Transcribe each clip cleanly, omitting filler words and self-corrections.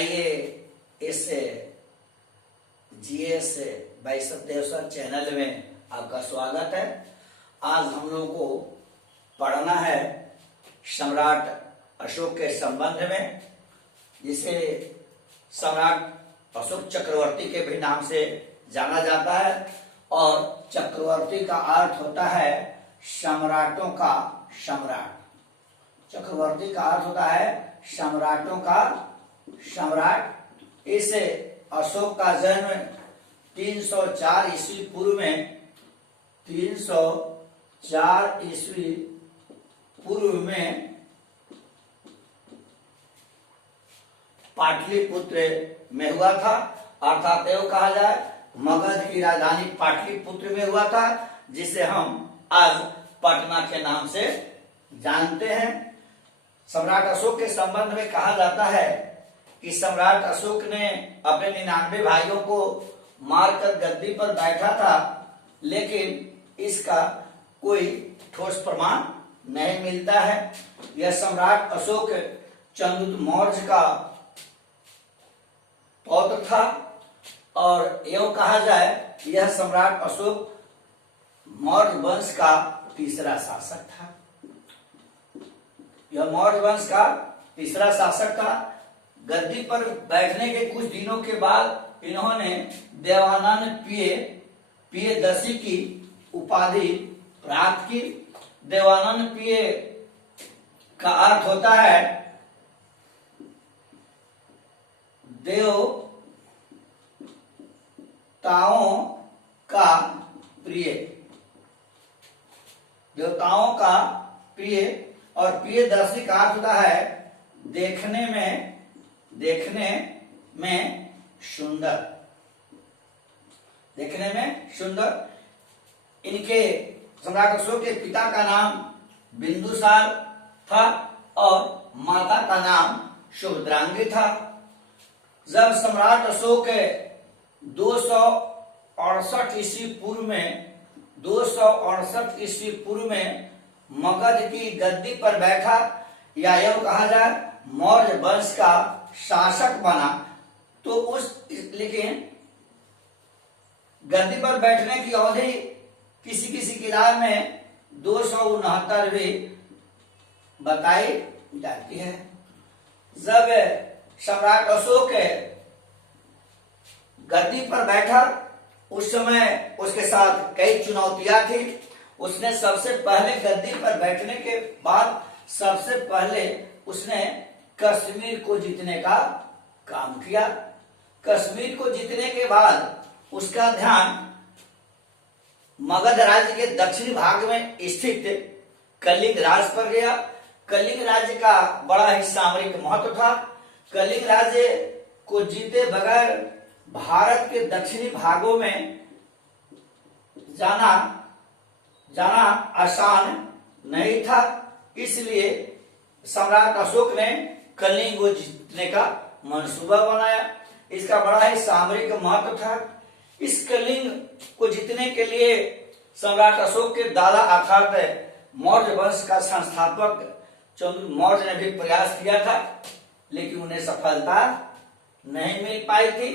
आइए इस जीएस वैष्णव देव sir channel में आपका स्वागत है। आज हम लोगों को पढ़ना है सम्राट अशोक के संबंध में, जिसे सम्राट अशोक चक्रवर्ती के भी नाम से जाना जाता है। और चक्रवर्ती का अर्थ होता है सम्राटों का सम्राट। चक्रवर्ती का अर्थ होता है सम्राटों का सम्राट। इस अशोक का जन्म 304 ईस्वी पूर्व में 304 ईस्वी पूर्व में पाटलिपुत्र में हुआ था। अर्थात एवं कहा जाए मगध की राजधानी पाटलिपुत्र में हुआ था, जिसे हम आज पटना के नाम से जानते हैं। सम्राट अशोक के संबंध में कहा जाता है कि सम्राट अशोक ने अपने 99 भाइयों को मारकर गद्दी पर बैठा था, लेकिन इसका कोई ठोस प्रमाण नहीं मिलता है। यह सम्राट अशोक चंद्रगुप्त मौर्य का पौत्र था और यूं कहा जाए यह सम्राट अशोक मौर्य वंश का तीसरा शासक था। यह मौर्य वंश का तीसरा शासक था। गद्दी पर बैठने के कुछ दिनों के बाद इन्होंने देवानंद प्रियदर्शी की उपाधि प्राप्त की। देवानंद प्रिय का अर्थ होता है देवताओं का प्रिय, देवताओं का प्रिय। और प्रियदर्शी का अर्थ होता है देखने में सुंदर, देखने में सुंदर। इनके सम्राट अशोक के पिता का नाम बिंदुसार था और माता का नाम सुभद्रांगी था। जब सम्राट अशोक 268 ईस्वी पूर्व में 268 ईस्वी पूर्व में मगध की गद्दी पर बैठा, या यूं कहा जाए मौर्य वंश का शासक बना, तो लेकिन गद्दी पर बैठने की अवधि किसी किसी किताब में 269 भी बताई जाती है। जब सम्राट अशोक गद्दी पर बैठा, उस समय उसके साथ कई चुनौतियां थी। उसने सबसे पहले गद्दी पर बैठने के बाद सबसे पहले उसने कश्मीर को जीतने का काम किया। कश्मीर को जीतने के बाद उसका ध्यान मगध राज्य के दक्षिणी भाग में स्थित कलिंग राज्य पर गया। कलिंग राज्य का बड़ा ही सामरिक महत्व था। कलिंग राज्य को जीते बगैर भारत के दक्षिणी भागों में जाना आसान नहीं था। इसलिए सम्राट अशोक ने कलिंग को जीतने का मंसूबा बनाया। इसका बड़ा ही सामरिक महत्व था। इस कलिंग को जीतने के लिए सम्राट अशोक के दादा अर्थात मौर्य वंश का संस्थापक चंद्रगुप्त मौर्य ने भी प्रयास किया था, लेकिन उन्हें सफलता नहीं मिल पाई थी।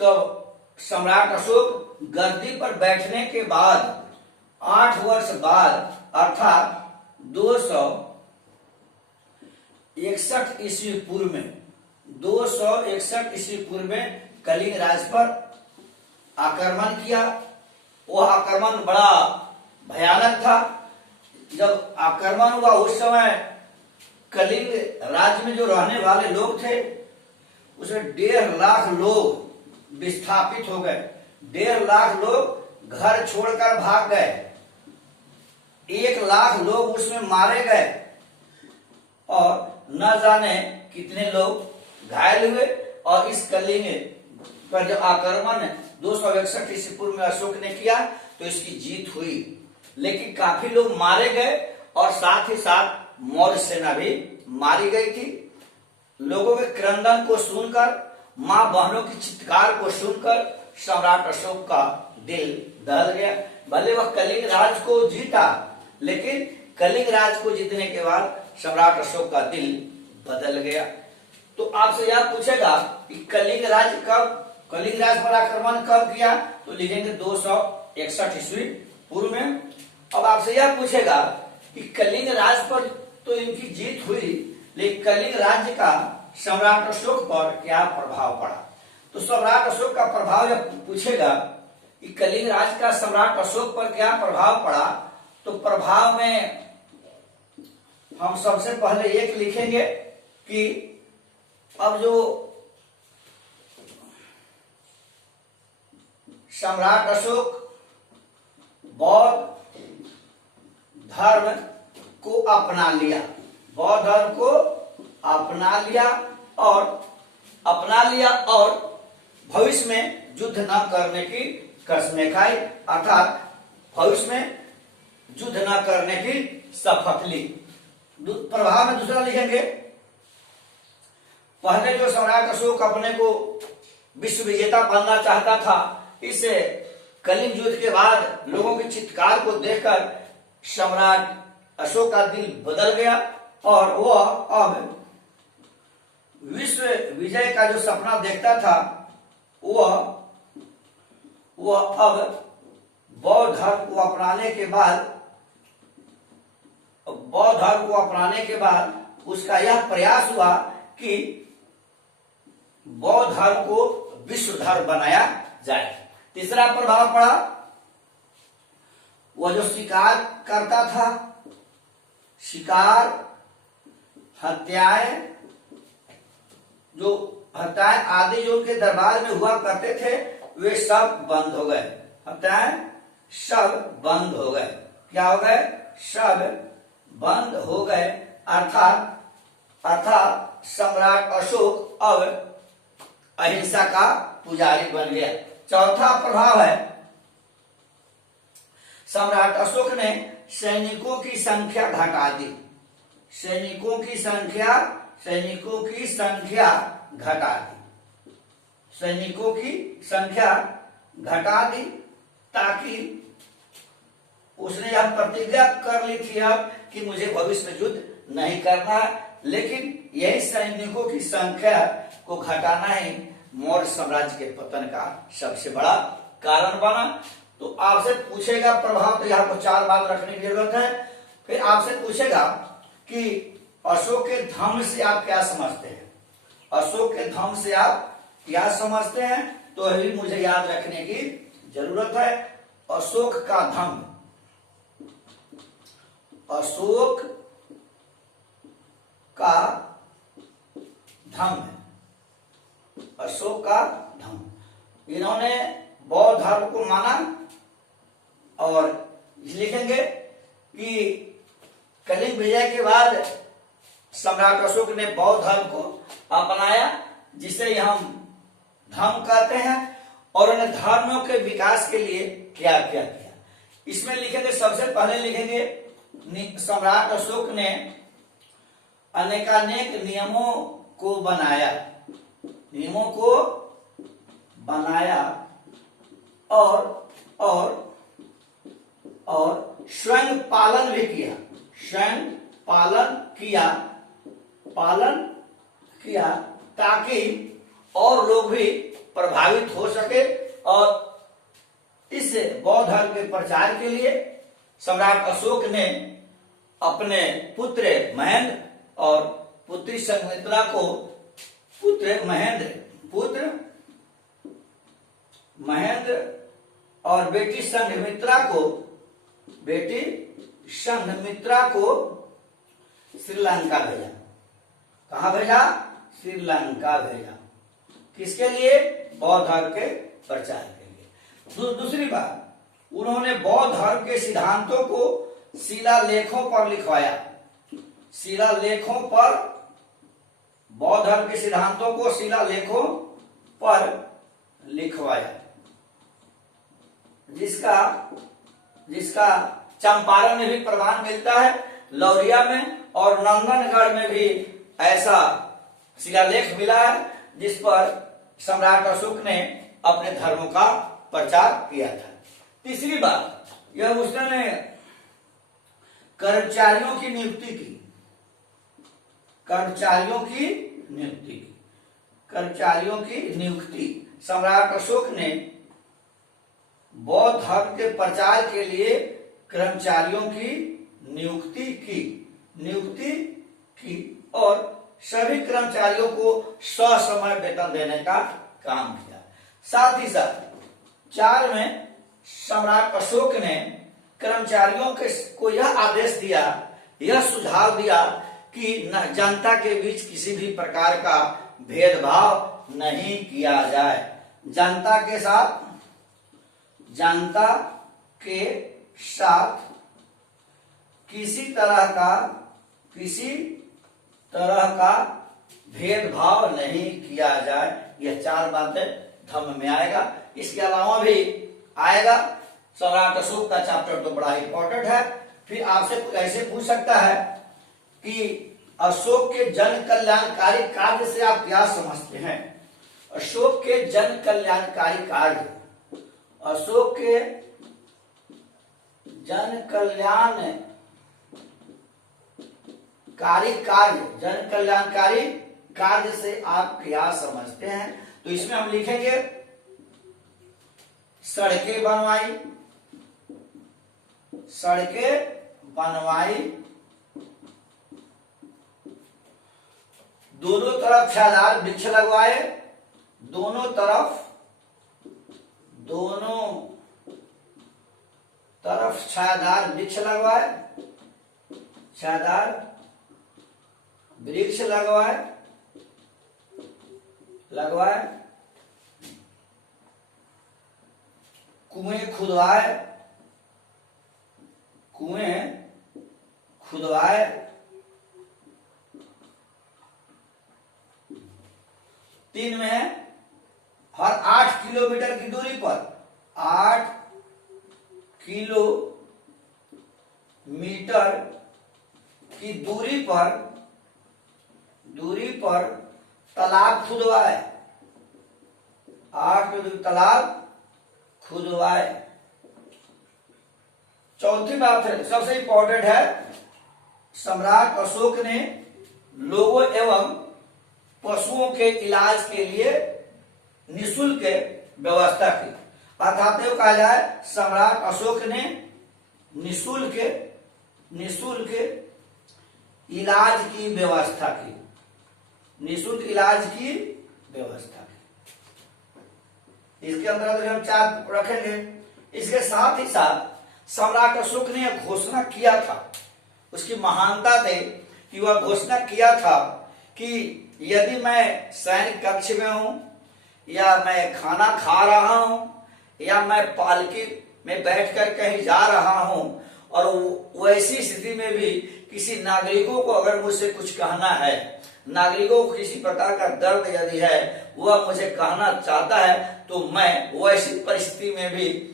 तो सम्राट अशोक गद्दी पर बैठने के बाद 8 वर्ष बाद अर्थात 261 ईस्वी पूर्व में 261 ईस्वी पूर्व में कलिंग राज्य पर आक्रमण किया। वह आक्रमण बड़ा भयानक था। जब आक्रमण हुआ उस समय कलिंग राज्य में जो रहने वाले लोग थे उसमें 1.5 लाख लोग विस्थापित हो गए। 1.5 लाख लोग घर छोड़कर भाग गए। 1 लाख लोग उसमें मारे गए और न जाने कितने लोग घायल हुए। और इस कलिंग पर जो आक्रमण 261 ईस्वी पूर्व में अशोक ने किया तो इसकी जीत हुई, लेकिन काफी लोग मारे गए और साथ ही साथ मौर्य सेना भी मारी गई थी। लोगों के क्रंदन को सुनकर, मां बहनों की चित्कार को सुनकर सम्राट अशोक का दिल दहल गया। भले वह कलिंग राज को जीता, लेकिन कलिंग राज को जीतने के बाद सम्राट अशोक का दिल बदल गया। तो आपसे यह पूछेगा कि कलिंग राज्य पर आक्रमण कब किया, तो लिखेंगे 261 ईस्वी पूर्व में। अब आपसे यह पूछेगा कि कलिंग राज्य पर तो इनकी जीत हुई, लेकिन कलिंग राज्य का सम्राट अशोक पर क्या प्रभाव पड़ा। तो सम्राट अशोक का प्रभाव जब पूछेगा कि कलिंग राज्य का सम्राट अशोक पर क्या प्रभाव पड़ा, तो प्रभाव में हम सबसे पहले एक लिखेंगे कि अब जो सम्राट अशोक बौद्ध धर्म को अपना लिया, बौद्ध धर्म को अपना लिया और भविष्य में युद्ध न करने की कसमें खाई, अर्थात भविष्य में युद्ध न करने की शपथ ली। प्रभाव में दूसरा लिखेंगे, पहले जो सम्राट अशोक अपने को विश्व विजेता बनना चाहता था, इस कलिंग युद्ध के बाद लोगों की चित्कार को देखकर सम्राट अशोक का दिल बदल गया और वह अब विश्व विजय का जो सपना देखता था, वह अब बौद्ध धर्म को अपनाने के बाद उसका यह प्रयास हुआ कि बौद्ध धर्म को विश्व धर्म बनाया जाए। तीसरा प्रभाव पड़ा, वह जो शिकार करता था, शिकार हत्याएं आदि जो उनके दरबार में हुआ करते थे, वे सब बंद हो गए। हत्याएं सब बंद हो गए। क्या हो गए? सब बंद हो गए। अर्थात सम्राट अशोक अब अहिंसा का पुजारी बन गया। चौथा प्रभाव है, सम्राट अशोक ने सैनिकों की संख्या घटा दी। सैनिकों की संख्या घटा दी ताकि उसने यह प्रतिज्ञा कर ली थी अब कि मुझे भविष्य में युद्ध नहीं करना है, लेकिन यही सैनिकों की संख्या को घटाना ही मौर्य साम्राज्य के पतन का सबसे बड़ा कारण बना। तो आपसे पूछेगा प्रभाव, तो यहाँ को 4 बात रखने की जरूरत है। फिर आपसे पूछेगा कि अशोक के धम्म से आप क्या समझते हैं, अशोक के धम्म से आप क्या समझते हैं, तो अभी मुझे याद रखने की जरूरत है। अशोक का धम्म, अशोक का धम्म, अशोक का धम्म, इन्होंने बौद्ध धर्म को माना और लिखेंगे कि कलिंग विजय के बाद सम्राट अशोक ने बौद्ध धर्म को अपनाया, जिसे हम धर्म कहते हैं, और उन्हें धर्मों के विकास के लिए क्या क्या किया। इसमें लिखेंगे, सबसे पहले लिखेंगे सम्राट अशोक ने अनेकानेक नियमों को बनाया और स्वयं पालन भी किया, पालन किया ताकि और लोग भी प्रभावित हो सके। और इस बौद्ध धर्म के प्रचार के लिए सम्राट अशोक ने अपने पुत्र महेंद्र और पुत्री संघमित्रा को, पुत्र महेंद्र और बेटी संघमित्रा को श्रीलंका भेजा। कहां भेजा? श्रीलंका भेजा। किसके लिए? बौद्ध धर्म के प्रचार के लिए। दूसरी बात, उन्होंने बौद्ध धर्म के सिद्धांतों को शिलालेखों पर लिखवाया। बौद्ध धर्म के सिद्धांतों को शिलालेखों पर लिखवाया, जिसका चंपारण में भी प्रमाण मिलता है, लौरिया में और नंदनगढ़ में भी ऐसा शिलालेख मिला है, जिस पर सम्राट अशोक ने अपने धर्मों का प्रचार किया था। तीसरी बात, यह उसने कर्मचारियों की नियुक्ति की। कर्मचारियों की नियुक्ति। सम्राट अशोक ने बौद्ध धर्म के प्रचार के लिए कर्मचारियों की नियुक्ति की और सभी कर्मचारियों को ससमय वेतन देने का काम किया। साथ ही साथ 4 में सम्राट अशोक ने कर्मचारियों को यह आदेश दिया, यह सुझाव दिया कि जनता के बीच किसी भी प्रकार का भेदभाव नहीं किया जाए। जनता के साथ किसी तरह का भेदभाव नहीं किया जाए। यह 4 बातें धम्म में आएगा। इसके अलावा भी आएगा। सम्राट अशोक का चैप्टर तो बड़ा इंपॉर्टेंट है। फिर आपसे ऐसे पूछ सकता है कि अशोक के जन कल्याणकारी कार्य से आप क्या समझते हैं? अशोक के जन कल्याणकारी कार्य, अशोक के जन कल्याणकारी कार्य से आप क्या समझते हैं? तो इसमें हम लिखेंगे सड़कें बनवाई, दोनों तरफ छायादार वृक्ष लगवाए, दोनों तरफ छायादार वृक्ष लगवाए, कुएं खुदवाए, 3 में है हर 8 किलोमीटर की दूरी पर 8 किलोमीटर की दूरी पर तालाब खुदवाए, 8 तालाब खुदवाए। चौथी बात है, सबसे इंपॉर्टेंट है, सम्राट अशोक ने लोगों एवं पशुओं के इलाज के लिए निःशुल्क व्यवस्था की। अर्थात ये कहा जाए सम्राट अशोक ने निःशुल्क इलाज की व्यवस्था की, इसके अंतर्गत हम 4 रखेंगे। इसके साथ ही साथ सम्राट अशोक ने यह घोषणा किया था, उसकी महानता थी कि वह घोषणा किया था कि यदि मैं सैनिक कक्ष में हूं, या मैं खाना खा रहा हूं, या मैं पालकी में बैठकर कहीं जा रहा हूं, और वैसी स्थिति में भी किसी नागरिकों को अगर मुझसे कुछ कहना है, नागरिकों को किसी प्रकार का दर्द यदि है, वह मुझे कहना चाहता है, तो मैं वैसी परिस्थिति में भी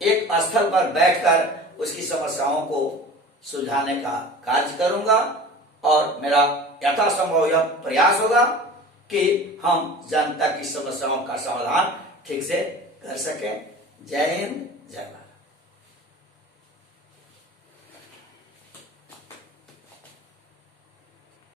एक स्थल पर बैठकर उसकी समस्याओं को सुलझाने का कार्य करूंगा, और मेरा यथासंभव यह प्रयास होगा कि हम जनता की समस्याओं का समाधान ठीक से कर सकें। जय हिंद, जय भारत।